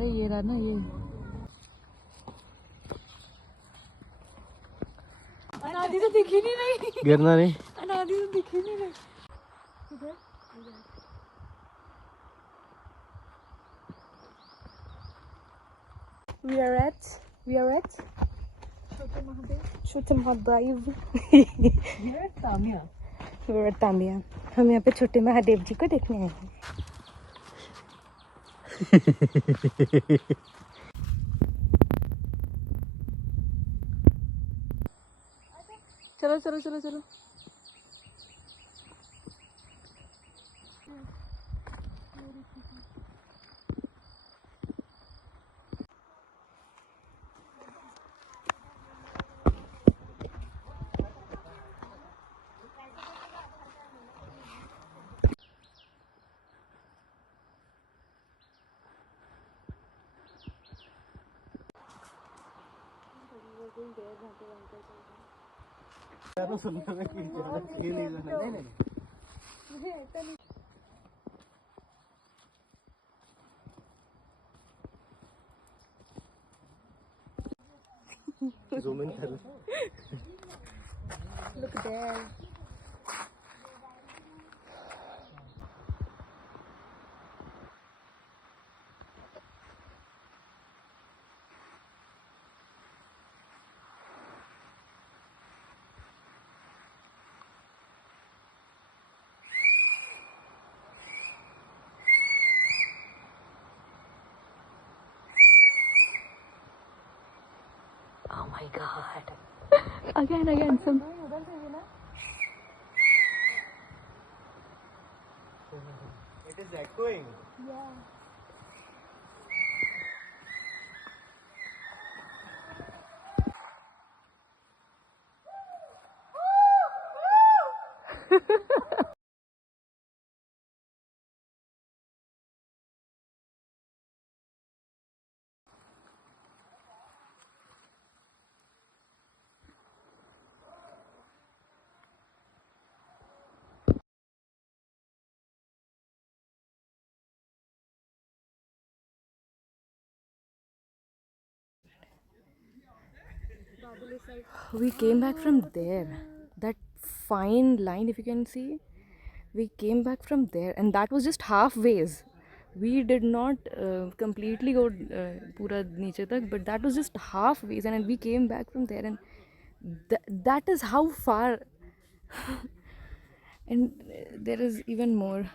अरे ये रहा ना ये, अनादि तो दिखी नहीं रही, गिरना नहीं, अनादि तो दिखी नहीं रही। We are at Chota Mahadev. Chota Mahadev. We are at Tamia. We are at Tamia. हम यहाँ पे छोटे महादेव जी को देखने आए हैं। चलो चलो चलो चलो। तो सुनने में कि ये नहीं नहीं ज़ूम इन कर। Look there. Oh my God. Again, some. It is echoing. Yeah. We came back from there. That fine line, if you can see, we came back from there, and that was just halfways. We did not completely go pura niche tak, but that was just halfways, and we came back from there, and that is how far. And there is even more.